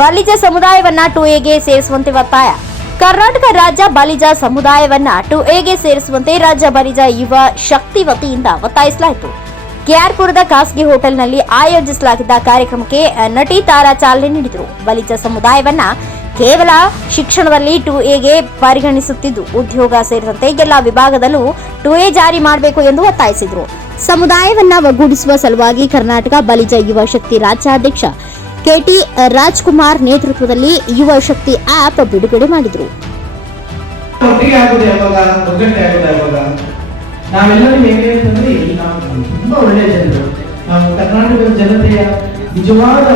Balija ಸಮುದಾಯವನ್ನ to ಎಗೆ ಸೇರಿಸುವಂತೆ ಒತ್ತಾಯ. ಕರ್ನಾಟಕ ರಾಜ್ಯ ಬಲಿಜ ಸಮುದಾಯವನ್ನ ಟು ಎಗೆ ಸೇರಿಸುವಂತೆ ರಾಜ್ಯ ಬಲಿಜ ಯುವ ಶಕ್ತಿ ವತಿಯಿಂದ ಒತ್ತಾಯಿಸಲಾಯಿತು. ಕೆಆರ್ಪುರದ ಖಾಸಗಿ ಹೋಟೆಲ್ನಲ್ಲಿ ಆಯೋಜಿಸಲಾಗಿದ್ದ ಕಾರ್ಯಕ್ರಮಕ್ಕೆ ನಟಿ ತಾರಾ ಚಾಲನೆ ನೀಡಿದರು. ಬಲಿಜ ಸಮುದಾಯವನ್ನ ಕೇವಲ ಶಿಕ್ಷಣದಲ್ಲಿ ಟು ಎಗೆ ಪರಿಗಣಿಸುತ್ತಿದ್ದು, ಉದ್ಯೋಗ ಸೇರಿದಂತೆ ಎಲ್ಲ ವಿಭಾಗದಲ್ಲೂ ಟು ಎ ಜಾರಿ ಮಾಡಬೇಕು ಎಂದು ಒತ್ತಾಯಿಸಿದರು. ಸಮುದಾಯವನ್ನ ಒಗ್ಗೂಡಿಸುವ ಸಲುವಾಗಿ ಕರ್ನಾಟಕ ಬಲಿಜ ಯುವ ಶಕ್ತಿ ರಾಜ್ಯಾಧ್ಯಕ್ಷ ಕೆಟಿ ರಾಜ್ಕುಮಾರ್ ನೇತೃತ್ವದಲ್ಲಿ ಯುವ ಶಕ್ತಿ ಆಪ್ ಬಿಡುಗಡೆ ಮಾಡಿದರು. ನಾವೆಲ್ಲರೂ ಹೇಗೆ ಅಂತಂದ್ರೆ ನಾವು ತುಂಬಾ ಒಳ್ಳೆಯ ಜನರು. ನಾವು ಕರ್ನಾಟಕದ ಜನತೆಯ ನಿಜವಾದ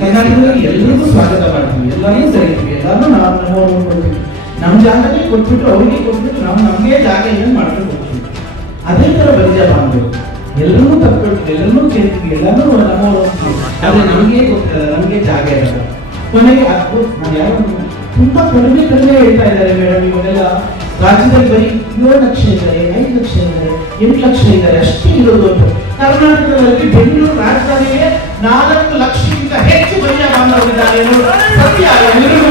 ಕರ್ನಾಟಕದಲ್ಲಿ ಎಲ್ಲರಿಗೂ ಸ್ವಾಗತ ಮಾಡ್ತೀವಿ. ಎಲ್ಲರೂ ಸರಿತೀವಿ ಎಲ್ಲರೂ ನಾವು ಕೊಡ್ತೀವಿ ನಮ್ಮ ಜಾಗಕ್ಕೆ ಕೊಟ್ಬಿಟ್ಟು ಅವ್ರಿಗೆ ಕೊಟ್ಬಿಟ್ಟು ನಾವು ನಮಗೆ ಜಾಗ ಏನು ಮಾಡ್ಕೊಂಡು ಹೋಗ್ತೀವಿ. ಅದೇ ತರ ಬಂದಿದೆ ಎಲ್ಲರೂ ತಪ್ಪಿಕೊಳ್ತೀವಿ ಎಲ್ಲರೂ ಕೇಳ್ತೀವಿ ಎಲ್ಲರೂ ನಮ್ಮ. ಆದ್ರೆ ನಮಗೆ ಗೊತ್ತಿಲ್ಲ ನಮಗೆ ಜಾಗ ಇರಲ್ಲ. ಕೊನೆಗೆ ಅದು ಯಾರು ತುಂಬಾ ಕಡಿಮೆ ಕಡಿಮೆ ಹೇಳ್ತಾ ಇದ್ದಾರೆ ಮೇಡಮ್ ಇವರೆಲ್ಲ ರಾಜ್ಯದಲ್ಲಿ ಬರೀ ಏಳು ಲಕ್ಷ ಇದ್ದಾರೆ ಐದು ಲಕ್ಷ ಇದ್ದಾರೆ ಎಂಟು ಲಕ್ಷ ಇದ್ದಾರೆ ಅಷ್ಟೇ ಇರೋದು ಅಂತ. ಕರ್ನಾಟಕದಲ್ಲಿ ಬೆಂಗಳೂರು ರಾಜಧಾನಿಗೆ ನಾಲ್ಕು ಲಕ್ಷಕ್ಕಿಂತ ಹೆಚ್ಚು ಬಲಿಜ ಬಾಂಧವರಿದ್ದಾರೆ ಅನ್ನೋದು ಸತ್ಯ ಎಲ್ಲರಿಗೂ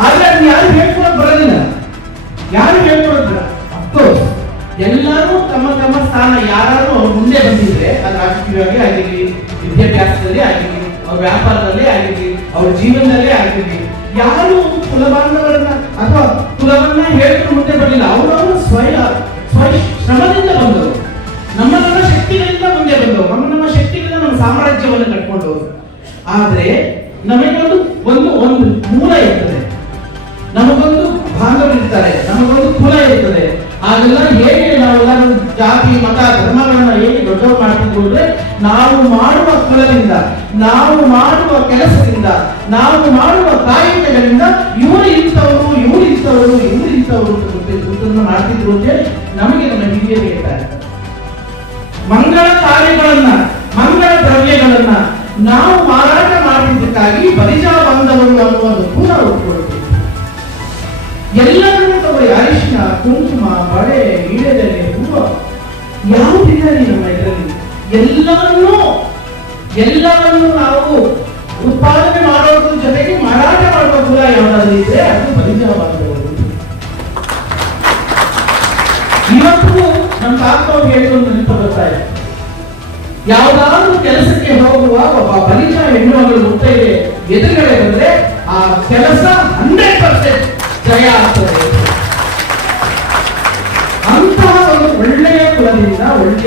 ಆದ್ರೆ ಅದನ್ನ ಯಾರು ಹೇಳ್ಕೊಳಕ್ ಬರೋದಿಲ್ಲ. ಯಾರು ಅಫ್ಕೋರ್ಸ್ ಎಲ್ಲರೂ ತಮ್ಮ ತಮ್ಮ ಸ್ಥಾನ ಯಾರು ಮುಂದೆ ಬಂದಿದ್ರೆ ಅದು ರಾಜಕೀಯವಾಗಿ ಆಗಿರ್ಲಿ, ವಿದ್ಯಾಭ್ಯಾಸದಲ್ಲಿ ಆಗಿರ್ಲಿ, ಅವ್ರ ವ್ಯಾಪಾರದಲ್ಲಿ ಆಗಿರ್ಲಿ, ಅವ್ರ ಜೀವನದಲ್ಲೇ ಆಗಿರ್ಲಿ, ಯಾರು ಕುಲಬಾಂಧವರನ್ನ ಅಥವಾ ಕುಲವನ್ನ ಹೇಳಿದ್ರು ಮುಂದೆ ಬರಲಿಲ್ಲ. ಅವರವರು ಸ್ವಯ ಸ್ವಯ ಶ್ರಮದಿಂದ ಬಂದವರು. ನಮ್ಮ ನಮ್ಮ ಶಕ್ತಿಗಳಿಂದ ಮುಂದೆ ಬಂದವರು. ನಮ್ಮ ನಮ್ಮ ಶಕ್ತಿಗಳಿಂದ ನಮ್ಮ ಸಾಮ್ರಾಜ್ಯವನ್ನು ಕಟ್ಕೊಂಡವರು. ಆದ್ರೆ ನಮಗೊಂದು ಒಂದು ಒಂದು ಮೂಲ ಇರ್ತದೆ. ನಮಗೊಂದು ಇರ್ತಾರೆ. ನಮಗೊಂದು ಕುಲ ಇರ್ತದೆ. ಆಗೆಲ್ಲ ಹೇಗೆ ನಾವೆಲ್ಲರೂ ಜಾತಿ, ಮತ, ಧರ್ಮಗಳನ್ನ ಹೇಗೆ ದೊಡ್ಡವರು ಮಾಡ್ತಿದ್ವು ಅಂದ್ರೆ ನಾವು ಮಾಡುವ ಕುಲದಿಂದ, ನಾವು ಮಾಡುವ ಕೆಲಸದಿಂದ, ನಾವು ಮಾಡುವ ಕಾಯಕಗಳಿಂದ ಇವರು ಇಂಥವರು ಇವರು ಇಂಥವರು ಇವರು ಇಂಥವರು ಗುರುತನ್ನು ಮಾಡ್ತಿದ್ರು ಹೇಳಿ ನಮಗೆ ನಮ್ಮ ಹಿರಿಯರು ಹೇಳ್ತಾರೆ. ಮಂಗಳ ಕಾರ್ಯಗಳನ್ನ, ಮಂಗಳ ದ್ರವ್ಯಗಳನ್ನ ನಾವು ಮಾರಾಟ ಮಾಡಿದ್ದಕ್ಕಾಗಿ ಬಲಿಜಾ ಬಂದವರು ಅನ್ನುವ ಒಂದು ಪುನಃ ಎಲ್ಲರೂ ತಮ್ಮ ಅರಿಶಿನ, ಕುಂಕುಮ, ಬಳೆ ಯಾವುದಿಲ್ಲ ನಮ್ಮ ಇದರಲ್ಲಿ? ಎಲ್ಲವನ್ನೂ ಎಲ್ಲವನ್ನೂ ನಾವು ಉತ್ಪಾದನೆ ಮಾಡೋದ್ರ ಜೊತೆಗೆ ಮಾರಾಟ ಮಾಡುವ ಕೂಡ ಯಾವುದಾದ್ರು ಇದ್ರೆ ಅದು ಪರಿಚಯವಾಗಬಹುದು ಇವತ್ತು ನಮ್ಮ ತಾತವ್ರು ಹೇಳಿಕೊಂಡು ನೆನಪು ಬರ್ತಾ ಇದೆ. ಯಾವುದಾದ್ರೂ ಕೆಲಸಕ್ಕೆ ಹೋಗುವಾಗ ಒಬ್ಬ ಪರಿಚಯ ಹೆಣ್ಣು ಮಗಳು ಮುತ್ತೈದೆ ಎದುರುಗಡೆ ಬಂದ್ರೆ ಆ ಕೆಲಸ ಹಂಡ್ರೆಡ್ ಪರ್ಸೆಂಟ್ ಜಯ ಆಗ್ತದೆ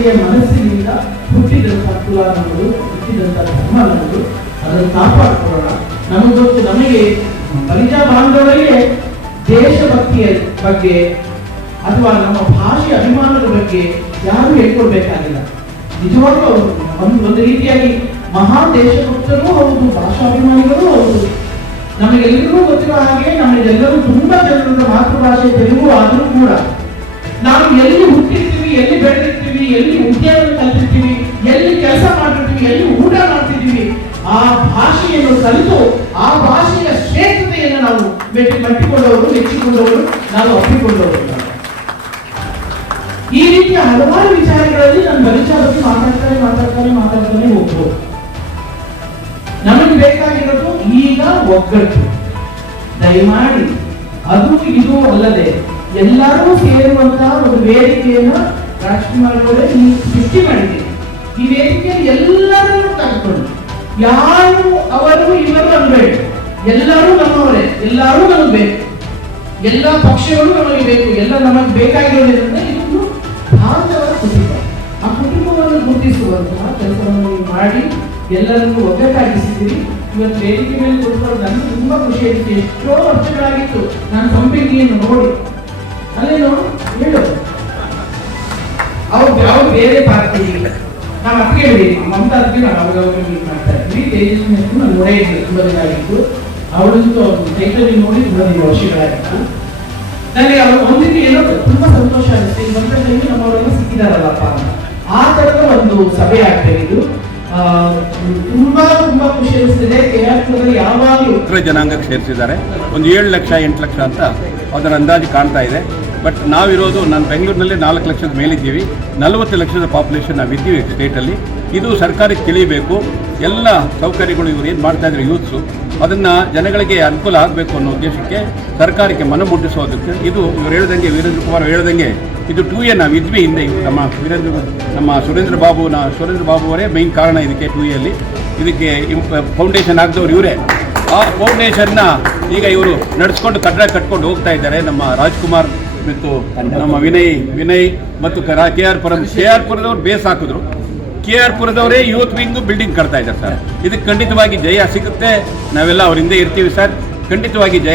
ಒಳ್ಳೆಯ ಮನಸ್ಸಿನಿಂದ ಹುಟ್ಟಿದಂಥ ಕುಲ ನಮ್ಮದು ಹುಟ್ಟಿದಂಥ ಧರ್ಮ ನಮ್ಮದು ಅದನ್ನು ಕಾಪಾಡಿಕೊಳ್ಳೋಣ. ನಮಗೆ ನಮಗೆ ಬಲಿಜ ಬಾಂಧವರಿಗೆ ದೇಶಭಕ್ತಿಯ ಬಗ್ಗೆ ಅಥವಾ ನಮ್ಮ ಭಾಷೆ ಅಭಿಮಾನದ ಬಗ್ಗೆ ಯಾರು ಹೇಳ್ಕೊಡ್ಬೇಕಾಗಿಲ್ಲ. ನಿಜವಾಗ್ಲೂ ಒಂದು ಒಂದು ರೀತಿಯಾಗಿ ಮಹಾ ದೇಶಭಕ್ತರೂ ಹೌದು, ಭಾಷಾಭಿಮಾನಿಗಳು ಹೌದು. ನಮಗೆಲ್ಲರಿಗೂ ಗೊತ್ತಿರೋ ಹಾಗೆ ನಮಗೆಲ್ಲರೂ ತುಂಬಾ ಜನರ ಮಾತೃಭಾಷೆ ತೆಲುಗು ಆದರೂ ಕೂಡ. ನಾವು ಎಲ್ಲಿ ಹುಟ್ಟಿರ್ತೀವಿ ಎಲ್ಲಿ ಬೆಳೆದಿರ್ತೀವಿ, ಎಲ್ಲಿ ಉದ್ಯೋಗ ಕಲ್ತಿರ್ತೀವಿ, ಎಲ್ಲಿ ಕೆಲಸ ಮಾಡಿರ್ತೀವಿ ಎಲ್ಲಿ ಊಟ ಮಾಡ್ತಿದ್ದೀವಿ ಆ ಭಾಷೆಯನ್ನು ಕಲಿತು, ಆ ಭಾಷೆಯ ಶ್ರೇಷ್ಠತೆಯನ್ನು ನಾವು ಮೆಟ್ಟಿ, ಮಟ್ಟಿಕೊಂಡವರು, ಮೆಚ್ಚಿಕೊಂಡವರು, ನಾವು ಒಪ್ಪಿಕೊಂಡವರು ಈ ರೀತಿಯ ಹಲವಾರು ವಿಚಾರಗಳಲ್ಲಿ ನಾನು ಬಗ್ಗೆ ಮಾತಾಡ್ತಾನೆ ಮಾತಾಡ್ತಾನೆ ಮಾತಾಡ್ತಾನೆ ಹೋಗ್ಬೋದು. ನಮಗೆ ಬೇಕಾಗಿರೋದು ಈಗ ಒಗ್ಗಟ್ಟು. ದಯಮಾಡಿ, ಅದು, ಇದು ಅಲ್ಲದೆ ಎಲ್ಲರೂ ಸೇರುವಂತಹ ಒಂದು ವೇದಿಕೆಯನ್ನ ರಾಜ್ಕುಮಾರ್ ಅವರೇ ನೀವು ಸೃಷ್ಟಿ ಮಾಡಿದ್ದೀರಿ. ಈ ವೇದಿಕೆಯಲ್ಲಿ ಎಲ್ಲರನ್ನೂ ಕರ್ಕೊಂಡು ಯಾರು ಅವರು ಇವರು ಅನ್ಬೇಡಿ. ಎಲ್ಲರೂ ನಮ್ಮವರೇ, ಎಲ್ಲರೂ ನಮಗೆ ಬೇಕು. ಎಲ್ಲ ಪಕ್ಷಗಳು ನಮಗೆ ಬೇಕು, ಎಲ್ಲ ನಮಗೆ ಬೇಕಾಗಿರೋದ್ರಿಂದ ಇದೊಂದು ಭಾರತವರ ಕುಟುಂಬ. ಆ ಕುಟುಂಬವನ್ನು ಗುರುತಿಸುವಂತಹ ಕೆಲಸವನ್ನು ನೀವು ಮಾಡಿ, ಎಲ್ಲರನ್ನು ಒಗ್ಗಟ್ಟಾಗಿಸಿದ್ದೀರಿ. ಇವತ್ತು ವೇದಿಕೆ ಮೇಲೆ ಕೂತ್ಕೊಂಡು ನನಗೆ ತುಂಬಾ ಖುಷಿ ಆಯಿತು. ಎಷ್ಟೋ ವರ್ಷಗಳಾಗಿತ್ತು ನಾನು ಕಂಪನಿಯನ್ನು ನೋಡಿ. ಅಲ್ಲೇನು ಅವ್ರು ಅವ್ರು ಬೇರೆ ಪಾರ್ಟಿ ಮಮತಾ ಅದಕ್ಕೆ ನಾವು ಅವಾಗ ಮೀಟ್ ಮಾಡ್ತಾ ಇದ್ವಿ. ತೇಜಸ್ವಿನಿ ನಾನು ನೋಡೇ ಇದ್ದೆ ತುಂಬ ದಿನ ಆಗಿತ್ತು. ನೋಡಿ ತುಂಬ ದಿನ ವರ್ಷಗಳಾಗಿತ್ತು ಅವ್ರು ಏನೋ ತುಂಬಾ ಸಂತೋಷ ಆಗುತ್ತೆ ನಮ್ಮವರೆಲ್ಲ ಆ ಥರದ ಒಂದು ಸಭೆ ಆಗ್ತಾ ತುಂಬಾ ತುಂಬಾ ಖುಷಿ ಅನಿಸ್ತಿದೆ. ಕೇರಳದಲ್ಲಿ ಯಾವಾಗಲೂ ಜನಾಂಗಕ್ಕೆ ಸೇರಿಸಿದ್ದಾರೆ ಒಂದು ಏಳು ಲಕ್ಷ, ಎಂಟು ಲಕ್ಷ ಅಂತ ಅದರ ಅಂದಾಜು ಕಾಣ್ತಾ ಇದೆ. ಬಟ್ ನಾವಿರೋದು ನಾನು ಬೆಂಗಳೂರಿನಲ್ಲಿ ನಾಲ್ಕು ಲಕ್ಷದ ಮೇಲಿದ್ದೀವಿ. ನಲವತ್ತು ಲಕ್ಷದ ಪಾಪ್ಯುಲೇಷನ್ ನಾವಿದ್ದೀವಿ ಸ್ಟೇಟಲ್ಲಿ ಇದು ಸರ್ಕಾರಕ್ಕೆ ತಿಳಿಯಬೇಕು ಎಲ್ಲ ಸೌಕರ್ಯಗಳು ಇವರು ಏನು ಮಾಡ್ತಾ ಇದ್ದಾರೆ ಯೂತ್ಸು ಅದನ್ನು ಜನಗಳಿಗೆ ಅನುಕೂಲ ಆಗಬೇಕು ಅನ್ನೋ ಉದ್ದೇಶಕ್ಕೆ ಸರ್ಕಾರಕ್ಕೆ ಮನ ಮುಟ್ಟಿಸೋದಕ್ಕೆ ಇದು ಇವರು ಹೇಳ್ದಂಗೆ ವೀರೇಂದ್ರ ಕುಮಾರ್ ಹೇಳ್ದಂಗೆ ಇದು ಟೂ ಎ ನಾವು ಇದ್ವಿ ಹಿಂದೆ ನಮ್ಮ ವೀರೇಂದ್ರ, ನಮ್ಮ ಸುರೇಂದ್ರ ಬಾಬುನ ಸುರೇಂದ್ರ ಬಾಬು ಅವರೇ ಮೇನ್ ಕಾರಣ ಇದಕ್ಕೆ ಟೂ ಎಲ್ಲಿ ಇದಕ್ಕೆ ಫೌಂಡೇಶನ್ ಆಗದವ್ರು ಇವರೇ. ಆ ಫೌಂಡೇಶನ್ನ ಈಗ ಇವರು ನಡೆಸ್ಕೊಂಡು ಕಟ್ಟಡ ಕಟ್ಕೊಂಡು ಹೋಗ್ತಾ ಇದ್ದಾರೆ ನಮ್ಮ ರಾಜ್ಕುಮಾರ್ ಮತ್ತು ನಮ್ಮ ವಿನಯ್ ವಿನಯ್ ಮತ್ತು K R Puram K R ಪುರದವ್ರು base ಹಾಕಿದ್ರು. ಕೆ ಆರ್ ಪುರದವರೇ ಯೂತ್ ವಿಂಗ್ ಬಿಲ್ಡಿಂಗ್ ಕಟ್ತಾ ಇದ್ದಾರೆ ಸರ್. ಇದಕ್ಕೆ ಖಂಡಿತವಾಗಿ ಜಯ ಸಿಗುತ್ತೆ. ನಾವೆಲ್ಲ ಅವ್ರ ಹಿಂದೆ ಇರ್ತೀವಿ ಸರ್. ಖಂಡಿತವಾಗಿ ಜಯ